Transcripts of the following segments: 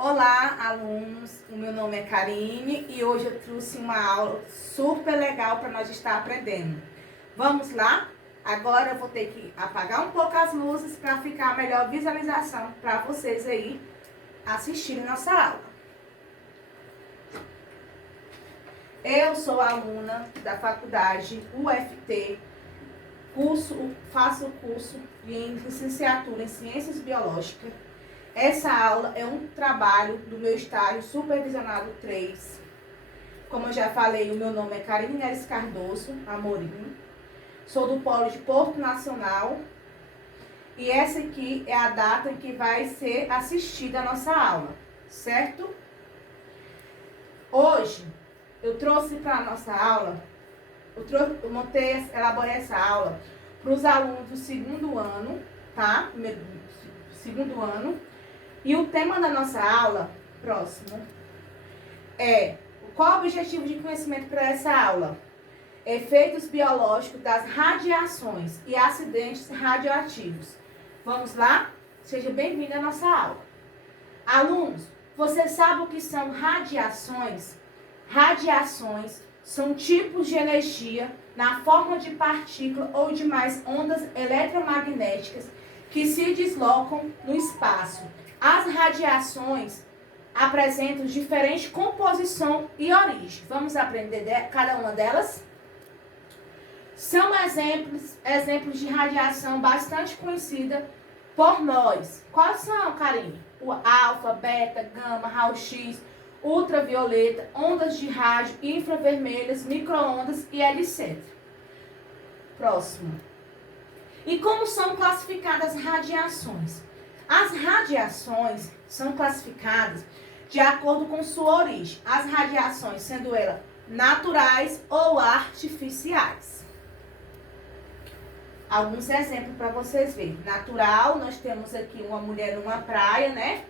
Olá, alunos, o meu nome é Karine e hoje eu trouxe uma aula super legal para nós estar aprendendo. Vamos lá? Agora eu vou ter que apagar um pouco as luzes para ficar a melhor visualização para vocês aí assistirem nossa aula. Eu sou aluna da faculdade UFT, faço o curso de licenciatura em Ciências Biológicas. Essa aula é um trabalho do meu estágio supervisionado 3. Como eu já falei, o meu nome é Karine Neres Cardoso Amorim. Sou do Polo de Porto Nacional. E essa aqui é a data em que vai ser assistida a nossa aula, certo? Hoje, eu trouxe para a nossa aula, elaborei essa aula para os alunos do segundo ano, tá? Segundo ano. E o tema da nossa aula, próximo, é qual o objetivo de conhecimento para essa aula? Efeitos biológicos das radiações e acidentes radioativos. Vamos lá? Seja bem-vindo à nossa aula. Alunos, você sabe o que são radiações? Radiações são tipos de energia na forma de partícula ou de mais ondas eletromagnéticas que se deslocam no espaço. As radiações apresentam diferente composição e origem. Vamos aprender cada uma delas? São exemplos de radiação bastante conhecida por nós. Quais são, Karine? O alfa, beta, gama, raio-x, ultravioleta, ondas de rádio, infravermelhas, micro-ondas e etc. Próximo. E como são classificadas as radiações? As radiações são classificadas de acordo com sua origem. As radiações sendo elas naturais ou artificiais. Alguns exemplos para vocês verem. Natural, nós temos aqui uma mulher numa praia, né?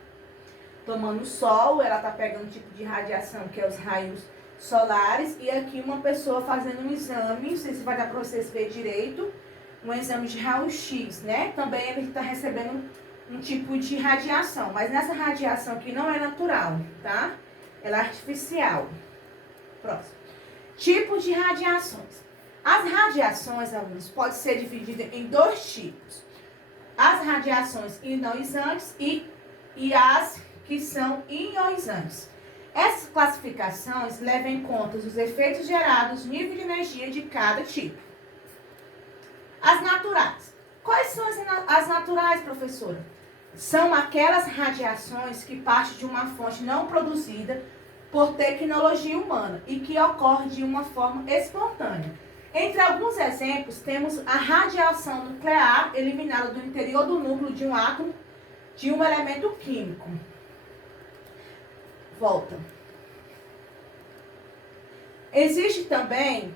Tomando sol, ela tá pegando um tipo de radiação que é os raios solares. E aqui uma pessoa fazendo um exame, não sei se vai dar para vocês verem direito, um exame de raio-x, né? Também ele está recebendo um tipo de radiação, mas nessa radiação aqui não é natural, tá? Ela é artificial. Próximo. Tipos de radiações. As radiações, alunos, podem ser divididas em dois tipos. As radiações ionizantes e as que são ionizantes. Essas classificações levam em conta os efeitos gerados, nível de energia de cada tipo. As naturais. Quais são as naturais, professora? São aquelas radiações que partem de uma fonte não produzida por tecnologia humana e que ocorre de uma forma espontânea. Entre alguns exemplos, temos a radiação nuclear eliminada do interior do núcleo de um átomo de um elemento químico. Volta. Existe também,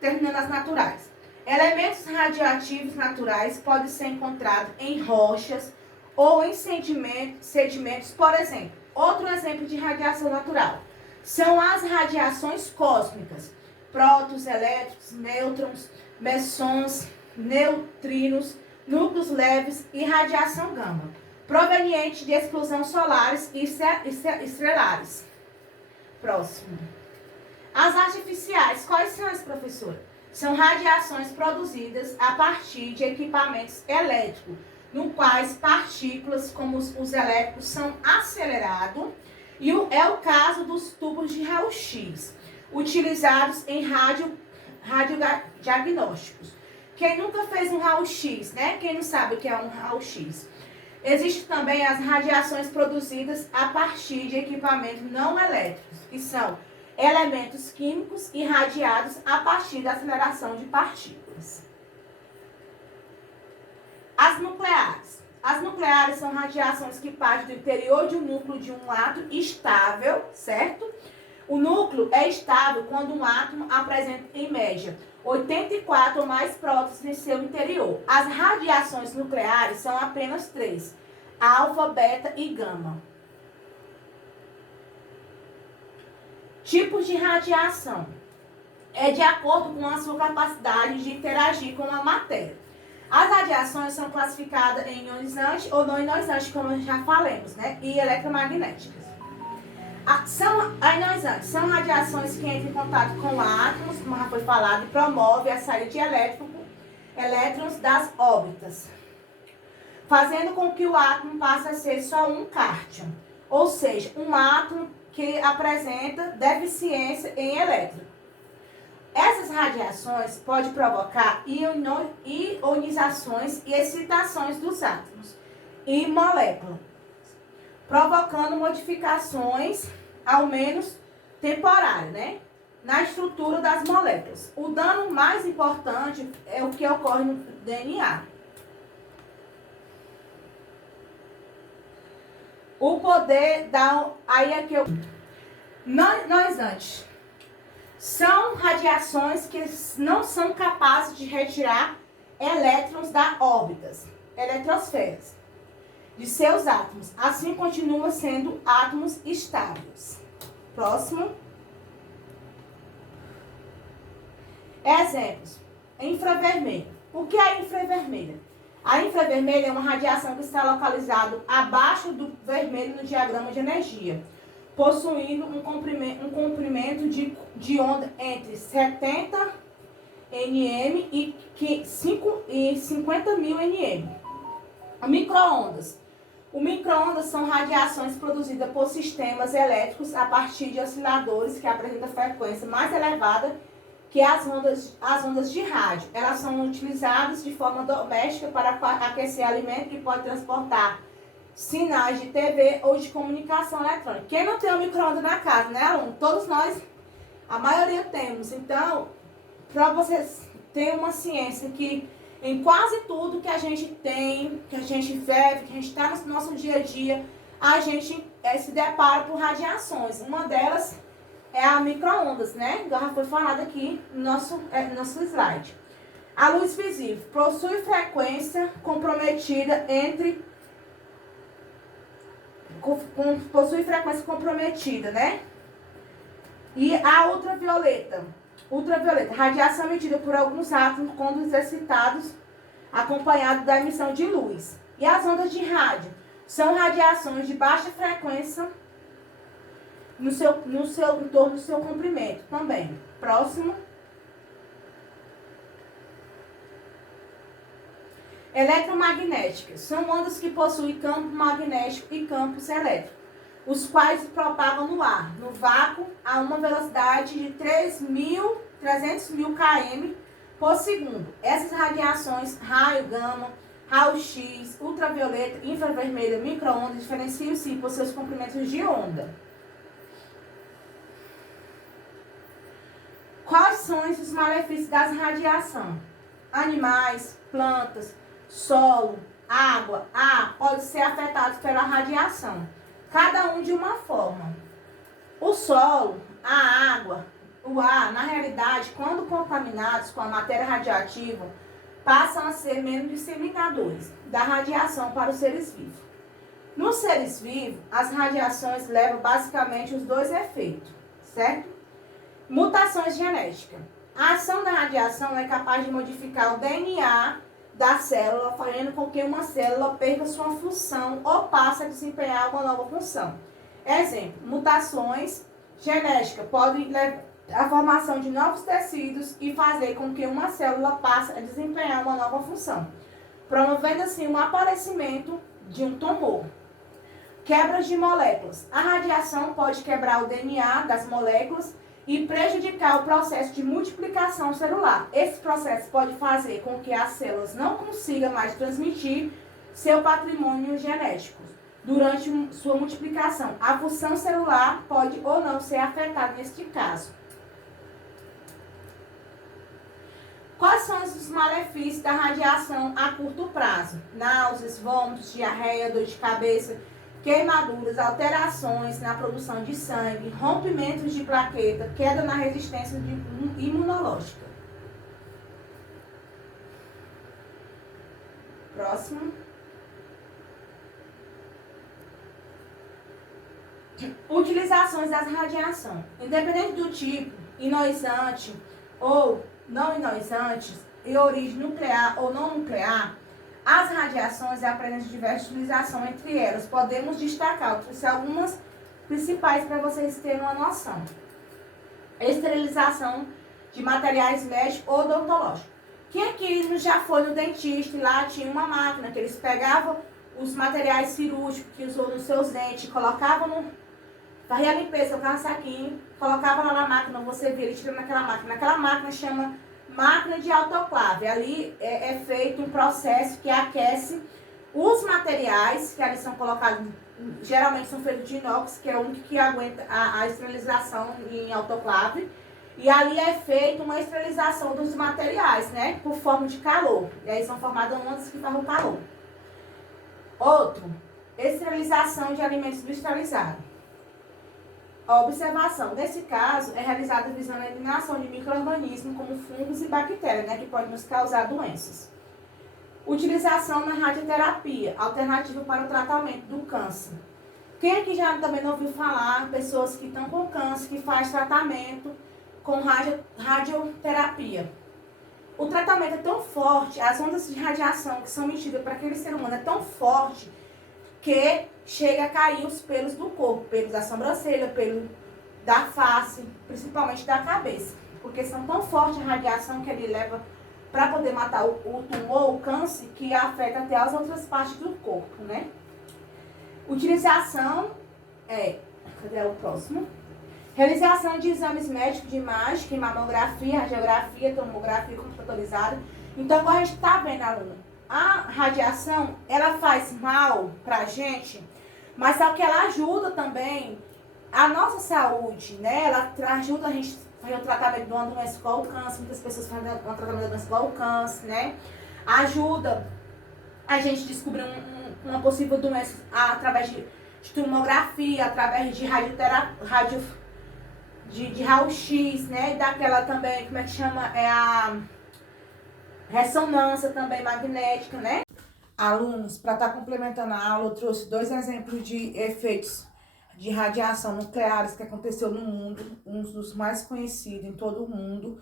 terminando as naturais. Elementos radioativos naturais podem ser encontrados em rochas ou em sedimentos, por exemplo. Outro exemplo de radiação natural são as radiações cósmicas, prótons, elétrons, nêutrons, mesons, neutrinos, núcleos leves e radiação gama, proveniente de explosões solares e estelares. Próximo. As artificiais, quais são as, professora? São radiações produzidas a partir de equipamentos elétricos, no quais partículas como os elétrons são acelerados, e é o caso dos tubos de raio-x, utilizados em radiodiagnósticos. Quem nunca fez um raio-x, né? Quem não sabe o que é um raio-x? Existem também as radiações produzidas a partir de equipamentos não elétricos, que são elementos químicos irradiados a partir da aceleração de partículas. As nucleares. As nucleares são radiações que partem do interior de um núcleo de um átomo estável, certo? O núcleo é estável quando um átomo apresenta, em média, 84 ou mais prótons em seu interior. As radiações nucleares são apenas 3, alfa, beta e gama. Tipos de radiação. É de acordo com a sua capacidade de interagir com a matéria. As radiações são classificadas em ionizante ou não ionizante, como já falamos, né? E eletromagnéticas. São radiações que entram em contato com átomos, como já foi falado, e promovem a saída de elétrons das órbitas, fazendo com que o átomo passe a ser só um cátion, ou seja, um átomo que apresenta deficiência em elétron. Essas radiações podem provocar ionizações e excitações dos átomos e moléculas, provocando modificações, ao menos temporárias, né, na estrutura das moléculas. O dano mais importante é o que ocorre no DNA. O poder da... Aí é que eu... Nós antes... São radiações que não são capazes de retirar elétrons da órbitas, eletrosferas, de seus átomos. Assim, continuam sendo átomos estáveis. Próximo. Exemplos. Infravermelho. O que é infravermelha? A infravermelha é uma radiação que está localizada abaixo do vermelho no diagrama de energia, possuindo um comprimento de onda entre 70 nm e 50 mil nm. Micro-ondas. O micro-ondas são radiações produzidas por sistemas elétricos a partir de osciladores que apresentam frequência mais elevada que as ondas de rádio. Elas são utilizadas de forma doméstica para aquecer alimento que pode transportar sinais de TV ou de comunicação eletrônica. Quem não tem um micro-ondas na casa, né, aluno? Todos nós, a maioria temos. Então, para vocês terem uma ciência que em quase tudo que a gente tem, que a gente vive, que a gente está no nosso dia a dia, a gente se depara por radiações. Uma delas é a micro-ondas, né? Já foi falado aqui no nosso slide. A luz visível possui frequência comprometida possui frequência comprometida, né? E a ultravioleta, radiação emitida por alguns átomos quando excitados, acompanhado da emissão de luz. E as ondas de rádio são radiações de baixa frequência em torno do seu comprimento também. Próximo. Eletromagnéticas são ondas que possuem campo magnético e campos elétricos, os quais se propagam no ar, no vácuo, a uma velocidade de 300 mil km por segundo. Essas radiações, raio gama, raio X, ultravioleta, infravermelha, micro-ondas, diferenciam-se por seus comprimentos de onda. Quais são os malefícios das radiações? Animais, plantas, solo, água, ar podem ser afetados pela radiação, cada um de uma forma. O solo, a água, o ar, na realidade, quando contaminados com a matéria radioativa, passam a ser menos disseminadores da radiação para os seres vivos. Nos seres vivos, as radiações levam basicamente os dois efeitos, certo? Mutações genéticas. A ação da radiação é capaz de modificar o DNA da célula, fazendo com que uma célula perca sua função ou passe a desempenhar uma nova função. Exemplo, mutações genéticas podem levar à formação de novos tecidos e fazer com que uma célula passe a desempenhar uma nova função, promovendo assim o aparecimento de um tumor. Quebra de moléculas. A radiação pode quebrar o DNA das moléculas e prejudicar o processo de multiplicação celular. Esse processo pode fazer com que as células não consigam mais transmitir seu patrimônio genético durante sua multiplicação. A função celular pode ou não ser afetada neste caso. Quais são os malefícios da radiação a curto prazo? Náuseas, vômitos, diarreia, dor de cabeça, queimaduras, alterações na produção de sangue, rompimentos de plaqueta, queda na resistência imunológica. Próximo. Utilizações das radiações. Independente do tipo, ionizante ou não ionizantes, e origem nuclear ou não nuclear, as radiações apresentam diversas utilizações, entre elas podemos destacar, eu trouxe algumas principais para vocês terem uma noção. Esterilização de materiais médicos ou odontológicos. Quem aqui já foi no dentista e lá tinha uma máquina que eles pegavam os materiais cirúrgicos que usou nos seus dentes, colocavam no... Fazia a limpeza, colocava um saquinho, colocava lá na máquina, você via ele tirando naquela máquina. Naquela máquina chama máquina de autoclave. Ali é feito um processo que aquece os materiais que ali são colocados, geralmente são feitos de inox, que é o único que aguenta a esterilização em autoclave. E ali é feita uma esterilização dos materiais, né? Por forma de calor. E aí são formadas ondas que fazem o calor. Outro, esterilização de alimentos industrializados. A observação, nesse caso, é realizada visando a eliminação de micro-organismos como fungos e bactérias, né? Que podem nos causar doenças. Utilização na radioterapia, alternativa para o tratamento do câncer. Quem aqui já também não ouviu falar, pessoas que estão com câncer, que faz tratamento com radioterapia. O tratamento é tão forte, as ondas de radiação que são emitidas para aquele ser humano é tão forte que chega a cair os pelos do corpo, pelos da sobrancelha, pelo da face, principalmente da cabeça. Porque são tão fortes a radiação que ele leva para poder matar o tumor, o câncer, que afeta até as outras partes do corpo, né? Utilização cadê o próximo? Realização de exames médicos de imagem, que mamografia, radiografia, tomografia computadorizada. Então, agora a gente está vendo, aluno, a radiação, ela faz mal pra gente, mas só que ela ajuda também a nossa saúde, né? Ela ajuda a gente a fazer o tratamento de uma doença igual o câncer, muitas pessoas fazem um tratamento de uma doença igual o câncer, né? Ajuda a gente a descobrir uma possível doença através de tomografia, através de de raio-x, né? Daquela também, como é que chama? É a ressonância também magnética, né? Alunos, para estar complementando a aula, eu trouxe 2 exemplos de efeitos de radiação nucleares que aconteceu no mundo, um dos mais conhecidos em todo o mundo.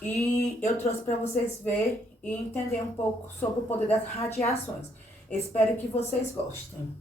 E eu trouxe para vocês verem e entender um pouco sobre o poder das radiações. Espero que vocês gostem.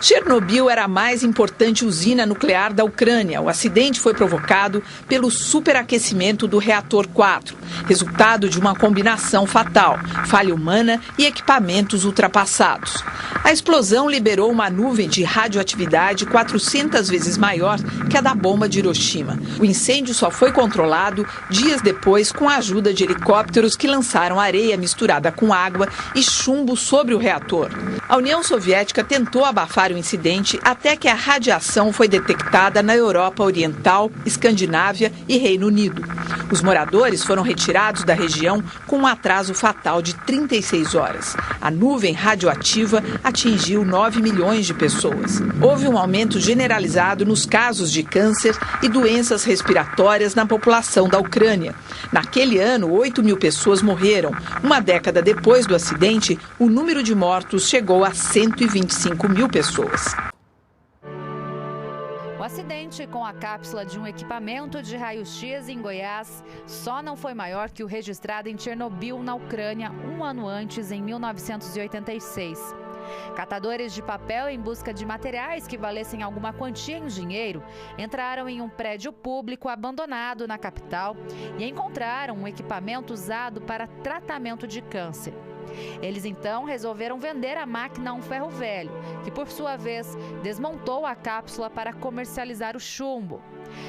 Chernobyl era a mais importante usina nuclear da Ucrânia. O acidente foi provocado pelo superaquecimento do reator 4, resultado de uma combinação fatal, falha humana e equipamentos ultrapassados. A explosão liberou uma nuvem de radioatividade 400 vezes maior que a da bomba de Hiroshima. O incêndio só foi controlado dias depois com a ajuda de helicópteros que lançaram areia misturada com água e chumbo sobre o reator. A União Soviética tentou abafar o incidente até que a radiação foi detectada na Europa Oriental, Escandinávia e Reino Unido. Os moradores foram retirados da região com um atraso fatal de 36 horas. A nuvem radioativa atingiu 9 milhões de pessoas. Houve um aumento generalizado nos casos de câncer e doenças respiratórias na população da Ucrânia. Naquele ano, 8 mil pessoas morreram. Uma década depois do acidente, o número de mortos chegou a 125 mil pessoas. O acidente com a cápsula de um equipamento de raio-x em Goiás só não foi maior que o registrado em Chernobyl, na Ucrânia, um ano antes, em 1986. Catadores de papel em busca de materiais que valessem alguma quantia em dinheiro entraram em um prédio público abandonado na capital e encontraram um equipamento usado para tratamento de câncer. Eles então resolveram vender a máquina a um ferro velho, que por sua vez desmontou a cápsula para comercializar o chumbo.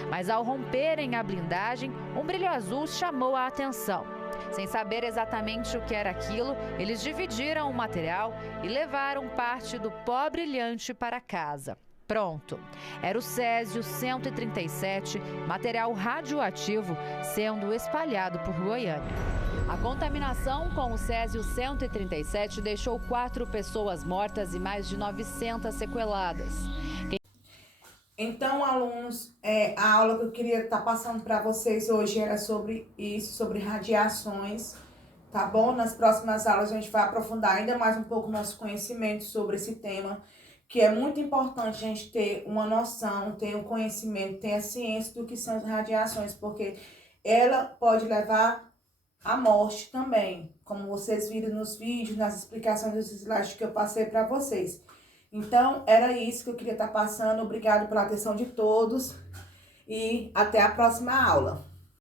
Mas ao romperem a blindagem, um brilho azul chamou a atenção. Sem saber exatamente o que era aquilo, eles dividiram o material e levaram parte do pó brilhante para casa. Pronto, era o Césio-137, material radioativo, sendo espalhado por Goiânia. A contaminação com o Césio-137 deixou 4 pessoas mortas e mais de 900 sequeladas. Então, alunos, a aula que eu queria estar passando para vocês hoje era sobre isso, sobre radiações, tá bom? Nas próximas aulas a gente vai aprofundar ainda mais um pouco o nosso conhecimento sobre esse tema, que é muito importante a gente ter uma noção, ter um conhecimento, ter a ciência do que são as radiações, porque ela pode levar à morte também, como vocês viram nos vídeos, nas explicações dos slides que eu passei para vocês. Então, era isso que eu queria estar passando. Obrigado pela atenção de todos e até a próxima aula.